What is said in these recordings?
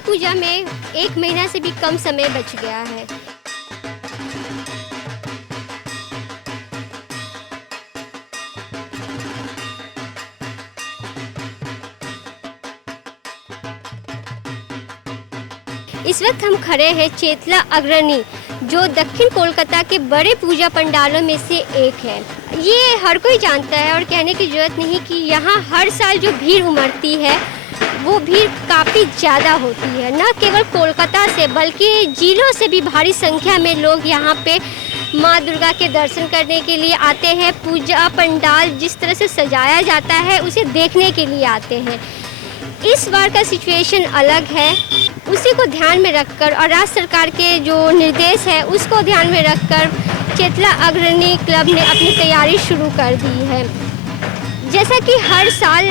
पूजा में 1 महीना से भी कम समय बच गया है। इस वक्त हम खड़े हैं चेतला अग्रणी, जो दक्षिण कोलकाता के बड़े पूजा पंडालों में से एक है। ये हर कोई जानता है और कहने की ज़रूरत नहीं कि यहाँ हर साल जो भीड़ उमड़ती है वो भीड़ काफ़ी ज़्यादा होती है। न केवल कोलकाता से बल्कि जिलों से भी भारी संख्या में लोग यहाँ पे माँ दुर्गा के दर्शन करने के लिए आते हैं। पूजा पंडाल जिस तरह से सजाया जाता है उसे देखने के लिए आते हैं। इस बार का सिचुएशन अलग है, उसी को ध्यान में रखकर और राज्य सरकार के जो निर्देश है उसको ध्यान में रखकर चेतला अग्रणी क्लब ने अपनी तैयारी शुरू कर दी है। जैसा कि हर साल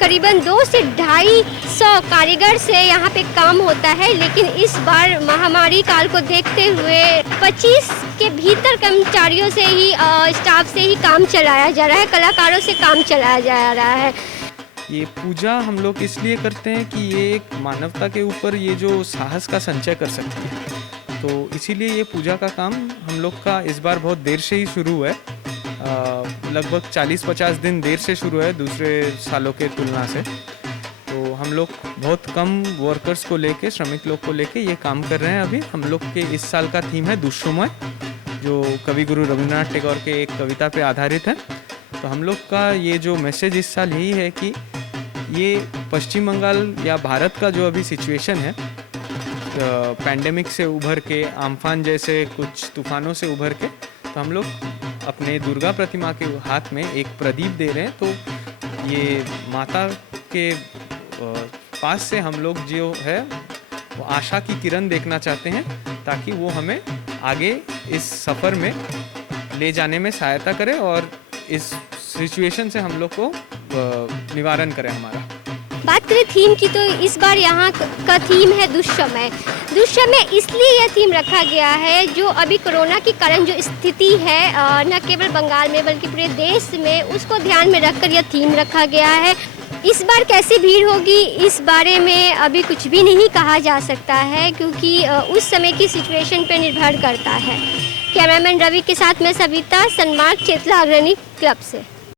करीबन 200 से 250 कारीगर से यहाँ पे काम होता है, लेकिन इस बार महामारी काल को देखते हुए 25 के भीतर कर्मचारियों से ही स्टाफ से ही काम चलाया जा रहा है, कलाकारों से काम चलाया जा रहा है। ये पूजा हम लोग इसलिए करते हैं कि ये एक मानवता के ऊपर ये जो साहस का संचय कर सकती है, तो इसीलिए ये पूजा का काम हम लोग का इस बार बहुत देर से ही शुरू है। लगभग 40-50 दिन देर से शुरू है दूसरे सालों के तुलना से। तो हम लोग बहुत कम वर्कर्स को लेके, श्रमिक लोग को लेके ये काम कर रहे हैं। अभी हम लोग के इस साल का थीम है दुष्यमय, जो कवि गुरु रविन्द्रनाथ टैगोर के एक कविता पे आधारित है। तो हम लोग का ये जो मैसेज इस साल यही है कि ये पश्चिम बंगाल या भारत का जो अभी सिचुएशन है, पैंडेमिक से उभर के, आम्फान जैसे कुछ तूफानों से उभर के, तो हम लोग अपने दुर्गा प्रतिमा के हाथ में एक प्रदीप दे रहे हैं। तो ये माता के पास से हम लोग जो है वो आशा की किरण देखना चाहते हैं, ताकि वो हमें आगे इस सफ़र में ले जाने में सहायता करे और इस सिचुएशन से हम लोग को निवारण करें हमारा। बात करें थीम की, तो इस बार यहाँ का थीम है दुष्यमय। दुष्यमय इसलिए यह थीम रखा गया है, जो अभी कोरोना के कारण जो स्थिति है न केवल बंगाल में बल्कि पूरे देश में, उसको ध्यान में रखकर यह थीम रखा गया है। इस बार कैसी भीड़ होगी इस बारे में अभी कुछ भी नहीं कहा जा सकता है, क्योंकि उस समय की सिचुएशन पर निर्भर करता है। कैमरामैन रवि के साथ मैं सविता, सनमार्ग, चेतला अग्रणी क्लब से।